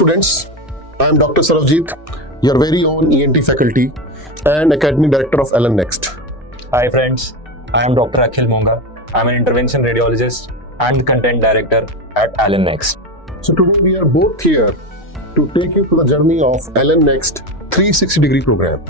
students, I am Dr. Sarvejeet, your very own ENT faculty and Academic Director of NExT. Hi friends, I am Dr. Akhil Monga. I am an intervention radiologist and content director at NExT. So today we are both here to take you through the journey of NExT 360-degree program.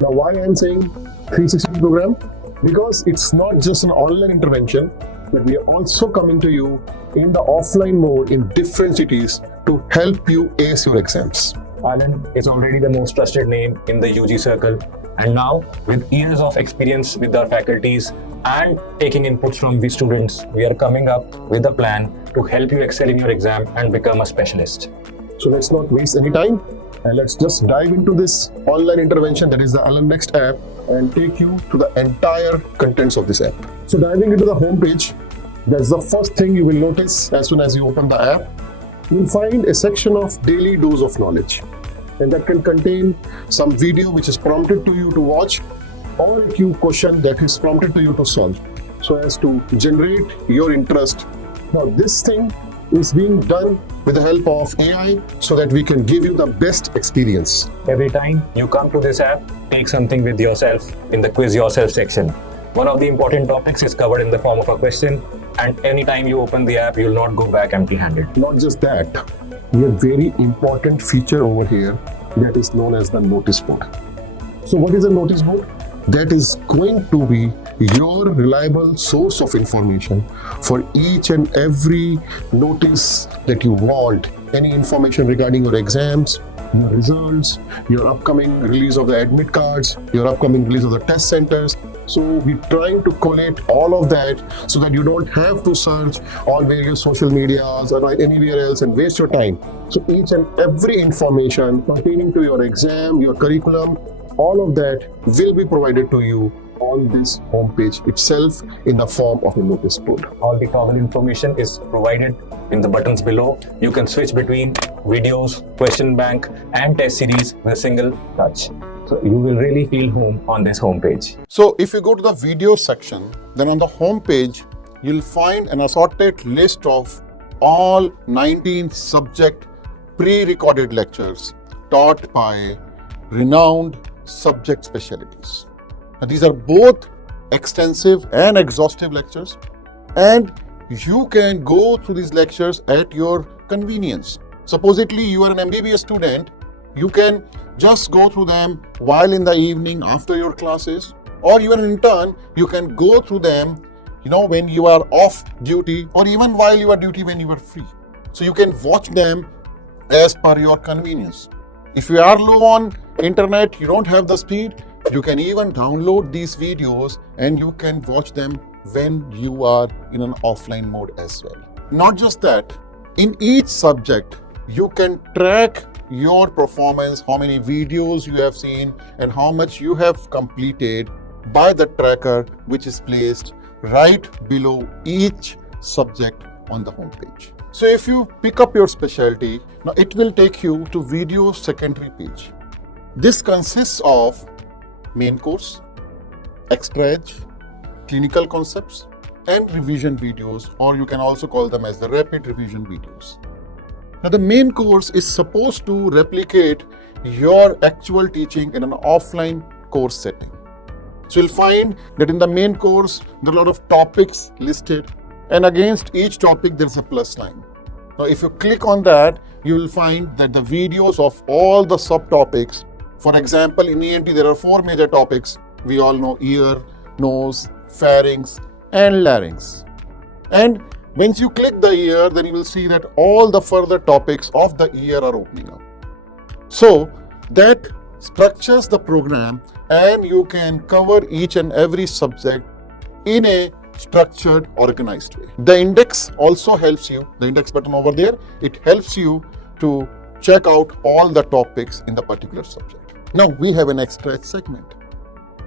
Now why I am saying 360 program? Because it's not just an online intervention, but we are also coming to you in the offline mode in different cities to help you ace your exams. Alan is already the most trusted name in the UG circle, and now with years of experience with our faculties and taking inputs from the students, we are coming up with a plan to help you excel in your exam and become a specialist. So let's not waste any time and let's just dive into this online intervention that is the NExT app and take you to the entire contents of this app. So diving into the home page, that's the first thing you will notice as soon as you open the app. You'll find a section of daily dose of knowledge, and that can contain some video which is prompted to you to watch or a Q question that is prompted to you to solve so as to generate your interest. Now this thing is being done with the help of AI so that we can give you the best experience. Every time you come to this app, take something with yourself in the quiz yourself section. One of the important topics is covered in the form of a question, and anytime you open the app, you will not go back empty-handed. Not just that, we have a very important feature over here that is known as the notice board. So what is a notice board? That is going to be your reliable source of information for each and every notice that you want. Any information regarding your exams, your results, your upcoming release of the admit cards, your upcoming release of the test centers. So we're trying to collate all of that so that you don't have to search on various social medias or anywhere else and waste your time. So each and every information pertaining to your exam, your curriculum, all of that will be provided to you on this homepage itself in the form of a notice board. All the toggle information is provided in the buttons below. You can switch between videos, question bank and test series with a single touch. So you will really feel home on this homepage. So if you go to the video section, then on the homepage, you'll find an assorted list of all 19 subject pre-recorded lectures taught by renowned subject specialties. Now, these are both extensive and exhaustive lectures, and you can go through these lectures at your convenience. Supposedly you are an MBBS student, you can just go through them while in the evening after your classes, or you are an intern, you can go through them when you are off duty, or even while you are duty when you are free. So you can watch them as per your convenience. If you are low on internet, you don't have the speed, you can even download these videos and you can watch them when you are in an offline mode as well. Not just that, in each subject, you can track your performance, how many videos you have seen and how much you have completed by the tracker which is placed right below each subject on the homepage. So if you pick up your specialty, now it will take you to video secondary page. This consists of main course, extra edge, clinical concepts and revision videos, or you can also call them as the rapid revision videos. Now the main course is supposed to replicate your actual teaching in an offline course setting. So you'll find that in the main course, there are a lot of topics listed, and against each topic there's a plus sign. Now if you click on that, you will find that the videos of all the subtopics, for example in ENT there are 4 major topics. We all know ear, nose, pharynx and larynx. And once you click the ear, then you will see that all the further topics of the ear are opening up. So that structures the program and you can cover each and every subject in a structured, organized way. The index also helps you, the index button over there, it helps you to check out all the topics in the particular subject. Now we have an extra segment.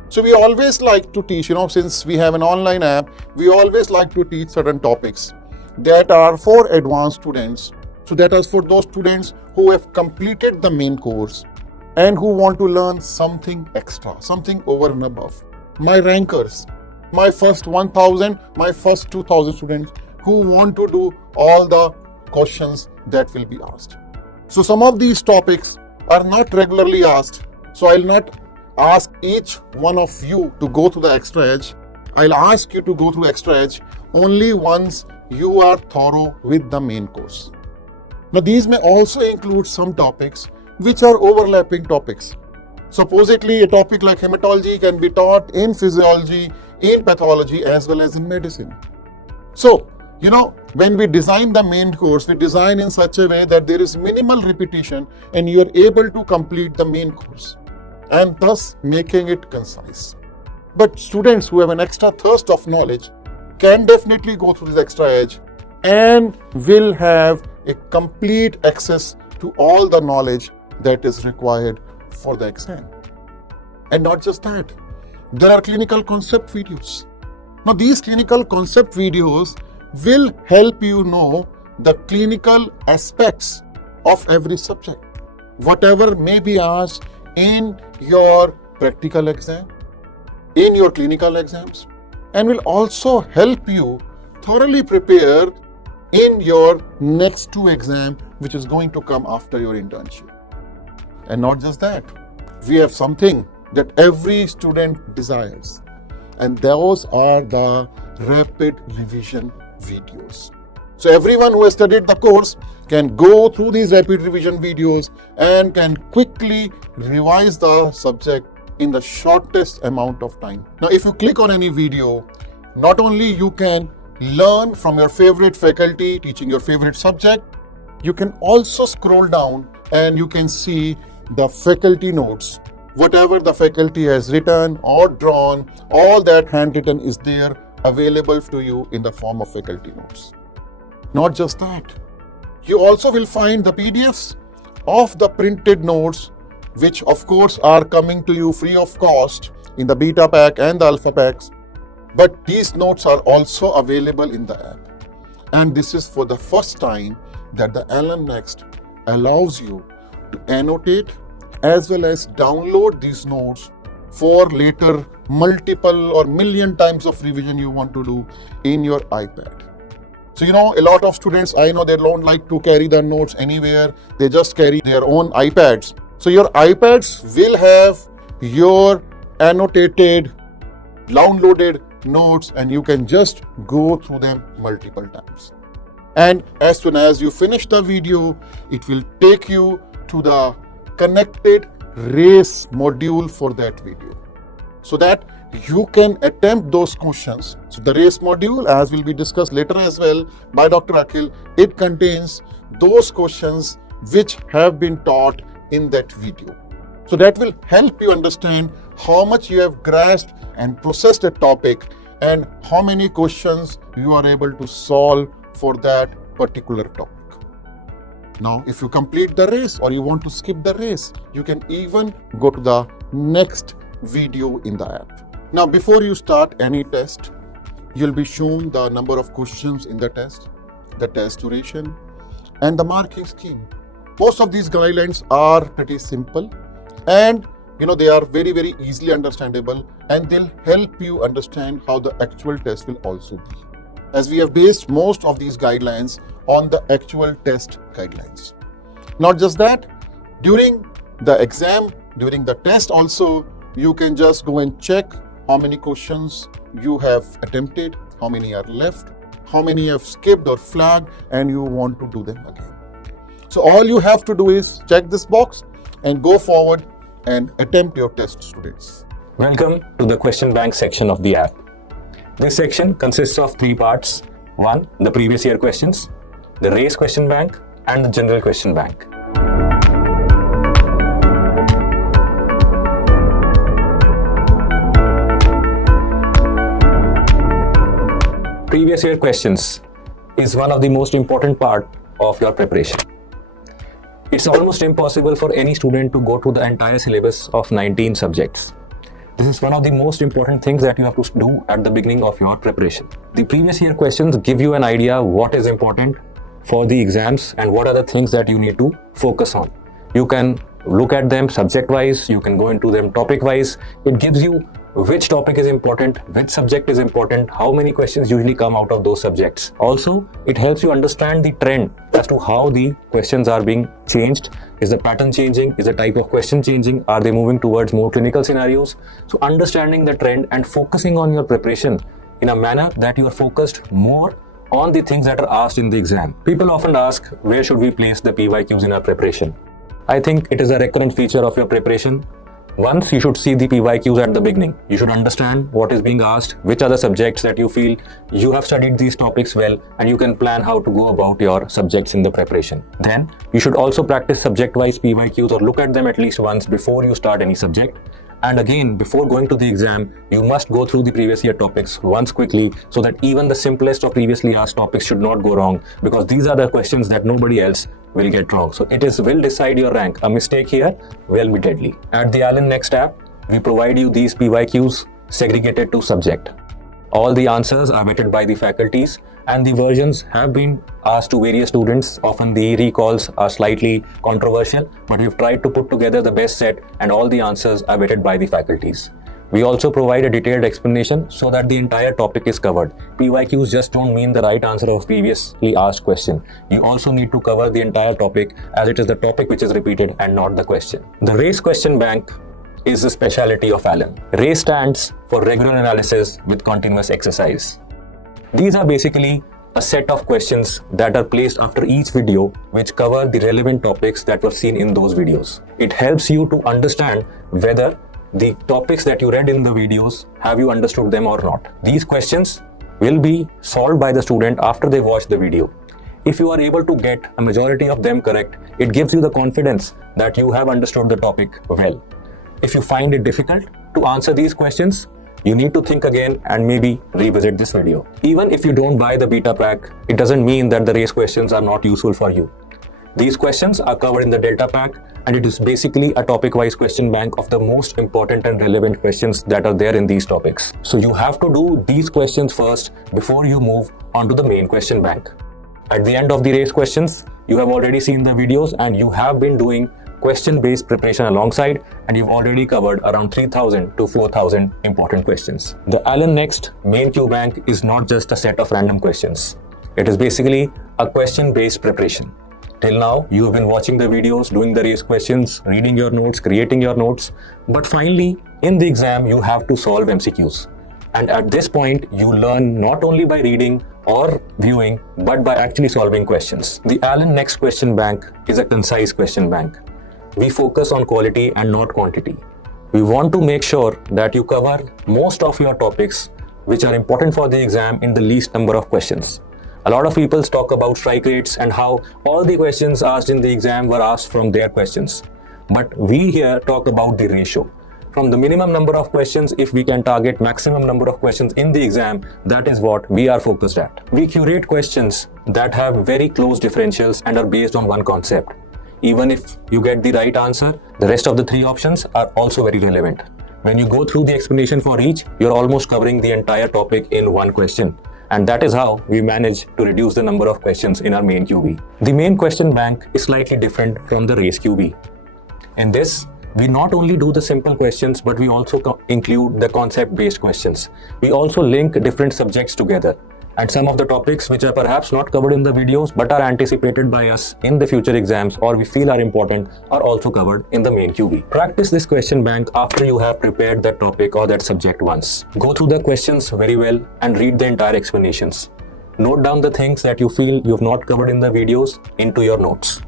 So we always like to teach, since we have an online app, we always like to teach certain topics that are for advanced students. So that is for those students who have completed the main course and who want to learn something extra, something over and above. My rankers, my first 1000, my first 2000 students who want to do all the questions that will be asked. So some of these topics are not regularly asked. So I'll not ask each one of you to go through the extra edge. I'll ask you to go through extra edge only once you are thorough with the main course. Now these may also include some topics which are overlapping topics. Supposedly a topic like hematology can be taught in physiology, in pathology as well as in medicine. So, when we design the main course, we design in such a way that there is minimal repetition and you are able to complete the main course and thus making it concise. But students who have an extra thirst of knowledge can definitely go through this extra edge and will have a complete access to all the knowledge that is required for the exam. And not just that, there are clinical concept videos. Now these clinical concept videos will help you know the clinical aspects of every subject, whatever may be asked in your practical exam, in your clinical exams, and will also help you thoroughly prepare in your next 2 exam, which is going to come after your internship. And not just that, we have something that every student desires, and those are the rapid revision videos. So everyone who has studied the course can go through these rapid revision videos and can quickly revise the subject in the shortest amount of time. Now, if you click on any video, not only you can learn from your favorite faculty teaching your favorite subject, you can also scroll down and you can see the faculty notes. Whatever the faculty has written or drawn, all that handwritten is there available to you in the form of faculty notes. Not just that, you also will find the PDFs of the printed notes, which of course are coming to you free of cost in the beta pack and the alpha packs. But these notes are also available in the app. And this is for the first time that the NExT allows you to annotate as well as download these notes for later multiple or million times of revision you want to do in your iPad. So, a lot of students, I know they don't like to carry their notes anywhere. They just carry their own iPads. So your iPads will have your annotated, downloaded notes and you can just go through them multiple times. And as soon as you finish the video, it will take you to the connected race module for that video, so that you can attempt those questions. So the race module, as will be discussed later as well by Dr. Akhil, it contains those questions which have been taught in that video. So that will help you understand how much you have grasped and processed a topic and how many questions you are able to solve for that particular topic. Now, if you complete the race or you want to skip the race, you can even go to the next video in the app. Now, before you start any test, you'll be shown the number of questions in the test duration, and the marking scheme. Most of these guidelines are pretty simple and they are very, very easily understandable, and they'll help you understand how the actual test will also be, as we have based most of these guidelines on the actual test guidelines. Not just that, during the exam, during the test also, you can just go and check how many questions you have attempted, how many are left, how many have skipped or flagged, and you want to do them again. So all you have to do is check this box and go forward and attempt your test, students. Welcome to the question bank section of the app. This section consists of 3 parts. 1, the previous year questions, the race question bank, and the general question bank. Previous year questions is one of the most important part of your preparation. It's almost impossible for any student to go through the entire syllabus of 19 subjects. This is one of the most important things that you have to do at the beginning of your preparation. The previous year questions give you an idea what is important for the exams and what are the things that you need to focus on. You can look at them subject wise, you can go into them topic wise. It gives you which topic is important, which subject is important, how many questions usually come out of those subjects. Also, it helps you understand the trend as to how the questions are being changed. Is the pattern changing? Is the type of question changing? Are they moving towards more clinical scenarios? So understanding the trend and focusing on your preparation in a manner that you are focused more on the things that are asked in the exam. People often ask, where should we place the PYQs in our preparation? I think it is a recurrent feature of your preparation. Once you should see the PYQs at the beginning. You should understand what is being asked, which are the subjects that you feel you have studied these topics well, and you can plan how to go about your subjects in the preparation. Then you should also practice subject-wise PYQs or look at them at least once before you start any subject. And again, before going to the exam, you must go through the previous year topics once quickly so that even the simplest of previously asked topics should not go wrong, because these are the questions that nobody else will get wrong. So it will decide your rank. A mistake here will be deadly. At the NExT app, we provide you these PYQs segregated to subject. All the answers are vetted by the faculties and the versions have been asked to various students. Often the recalls are slightly controversial, but we've tried to put together the best set and all the answers are vetted by the faculties. We also provide a detailed explanation so that the entire topic is covered. PYQs just don't mean the right answer of previously asked question. You also need to cover the entire topic, as it is the topic which is repeated and not the question. The RACE question bank is the specialty of Allen. RACE stands for Regular Analysis with Continuous Exercise. These are basically a set of questions that are placed after each video which cover the relevant topics that were seen in those videos. It helps you to understand whether the topics that you read in the videos, have you understood them or not. These questions will be solved by the student after they watch the video. If you are able to get a majority of them correct, it gives you the confidence that you have understood the topic well. If you find it difficult to answer these questions, you need to think again and maybe revisit this video. Even if you don't buy the beta pack, it doesn't mean that the RACE questions are not useful for you. These questions are covered in the Delta pack, and it is basically a topic-wise question bank of the most important and relevant questions that are there in these topics. So you have to do these questions first before you move on to the main question bank. At the end of the RACE questions, you have already seen the videos and you have been doing question-based preparation alongside, and you've already covered around 3,000 to 4,000 important questions. The NExT main Q bank is not just a set of random questions. It is basically a question-based preparation. Till now, you have been watching the videos, doing the RACE questions, reading your notes, creating your notes. But finally, in the exam, you have to solve MCQs. And at this point, you learn not only by reading or viewing, but by actually solving questions. The NExT question bank is a concise question bank. We focus on quality and not quantity. We want to make sure that you cover most of your topics which are important for the exam in the least number of questions. A lot of people talk about strike rates and how all the questions asked in the exam were asked from their questions. But we here talk about the ratio. From the minimum number of questions, if we can target maximum number of questions in the exam, that is what we are focused at. We curate questions that have very close differentials and are based on one concept. Even if you get the right answer, the rest of the three options are also very relevant. When you go through the explanation for each, you're almost covering the entire topic in one question. And that is how we manage to reduce the number of questions in our main QB. The main question bank is slightly different from the RACE QB. In this, we not only do the simple questions, but we also include the concept-based questions. We also link different subjects together. And some of the topics which are perhaps not covered in the videos but are anticipated by us in the future exams or we feel are important are also covered in the main QB. Practice this question bank after you have prepared that topic or that subject once. Go through the questions very well and read the entire explanations. Note down the things that you feel you have not covered in the videos into your notes.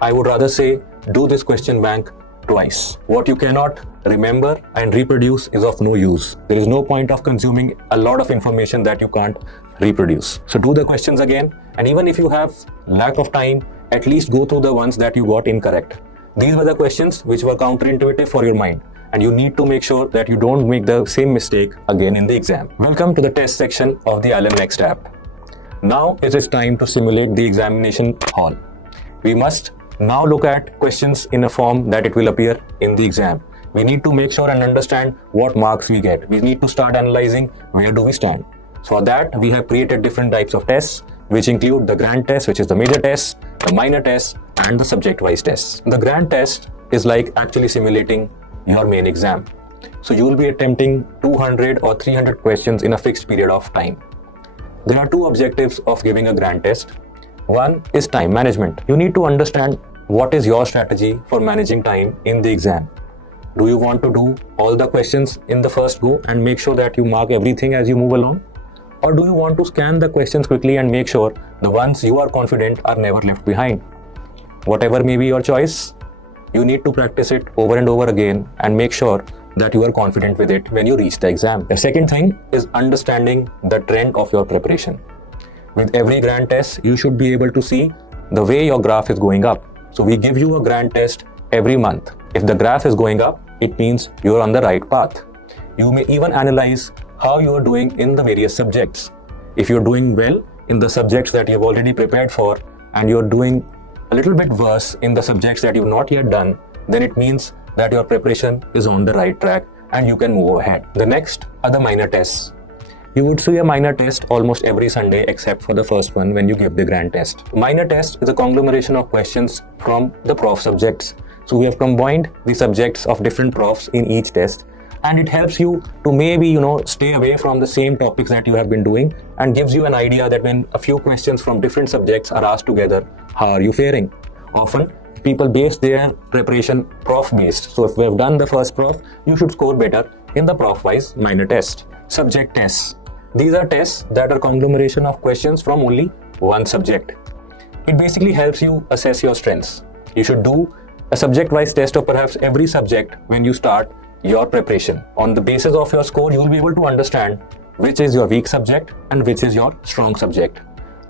I would rather say do this question bank twice. What you cannot remember and reproduce is of no use. There is no point of consuming a lot of information that you can't reproduce. So do the questions again, and even if you have lack of time, at least go through the ones that you got incorrect. These were the questions which were counterintuitive for your mind, and you need to make sure that you don't make the same mistake again in the exam. Welcome to the test section of the NExT app. Now it is time to simulate the examination hall. We must now look at questions in a form that it will appear in the exam. We need to make sure and understand what marks we get. We need to start analyzing where do we stand. For that, we have created different types of tests, which include the grand test, which is the major test, the minor test, and the subject-wise tests. The grand test is like actually simulating your main exam. So you will be attempting 200 or 300 questions in a fixed period of time. There are two objectives of giving a grand test. One is time management. You need to understand what is your strategy for managing time in the exam. Do you want to do all the questions in the first go and make sure that you mark everything as you move along? Or do you want to scan the questions quickly and make sure the ones you are confident are never left behind? Whatever may be your choice, you need to practice it over and over again and make sure that you are confident with it when you reach the exam. The second thing is understanding the trend of your preparation. With every grand test, you should be able to see the way your graph is going up. So we give you a grand test every month. If the graph is going up, it means you're on the right path. You may even analyze how you are doing in the various subjects. If you're doing well in the subjects that you've already prepared for and you're doing a little bit worse in the subjects that you've not yet done, then it means that your preparation is on the right track and you can move ahead. The next are the minor tests. You would see a minor test almost every Sunday except for the first one when you give the grand test. Minor test is a conglomeration of questions from the prof subjects. So we have combined the subjects of different profs in each test, and it helps you to maybe stay away from the same topics that you have been doing and gives you an idea that when a few questions from different subjects are asked together, how are you faring? Often people base their preparation prof based. So if we have done the first prof, you should score better in the prof wise minor test. Subject tests. These are tests that are conglomeration of questions from only one subject. It basically helps you assess your strengths. You should do a subject-wise test of perhaps every subject when you start your preparation. On the basis of your score, you will be able to understand which is your weak subject and which is your strong subject.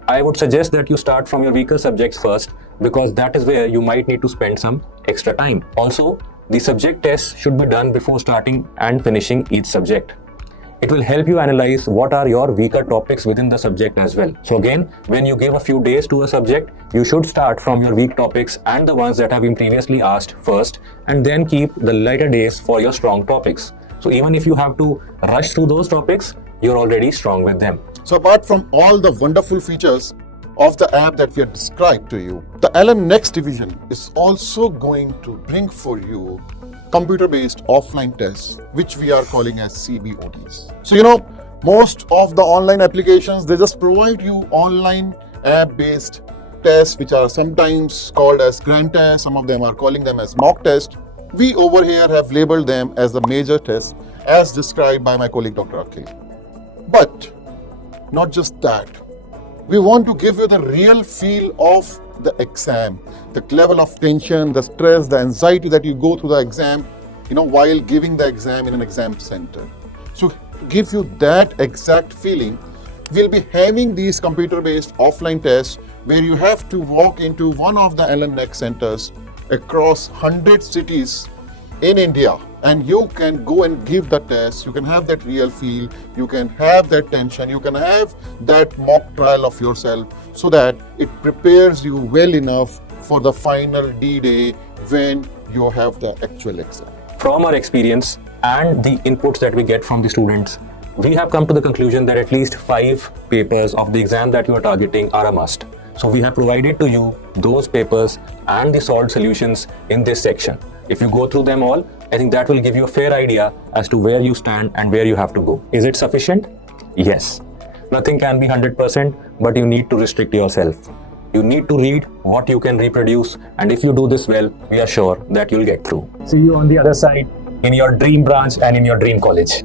I would suggest that you start from your weaker subjects first because that is where you might need to spend some extra time. Also, the subject tests should be done before starting and finishing each subject. It will help you analyze what are your weaker topics within the subject as well. So again, when you give a few days to a subject, you should start from your weak topics and the ones that have been previously asked first, and then keep the lighter days for your strong topics. So even if you have to rush through those topics, you're already strong with them. So apart from all the wonderful features of the app that we have described to you, the NExT division is also going to bring for you computer-based offline tests, which we are calling as CBOTs. So most of the online applications, they just provide you online app-based tests, which are sometimes called as grand tests. Some of them are calling them as mock tests. We over here have labeled them as the major tests, as described by my colleague Dr. Akhil. But not just that. We want to give you the real feel of the exam, the level of tension, the stress, the anxiety that you go through the exam, while giving the exam in an exam center. So to give you that exact feeling, we'll be having these computer-based offline tests where you have to walk into one of the NExT centers across 100 cities in India, and you can go and give the test. You can have that real feel, you can have that tension, you can have that mock trial of yourself, so that it prepares you well enough for the final D-Day when you have the actual exam. From our experience and the inputs that we get from the students, we have come to the conclusion that at least 5 papers of the exam that you are targeting are a must. So we have provided to you those papers and the solved solutions in this section. If you go through them all, I think that will give you a fair idea as to where you stand and where you have to go. Is it sufficient? Yes. Nothing can be 100%, but you need to restrict yourself. You need to read what you can reproduce, and if you do this well, we are sure that you'll get through. See you on the other side in your dream branch and in your dream college.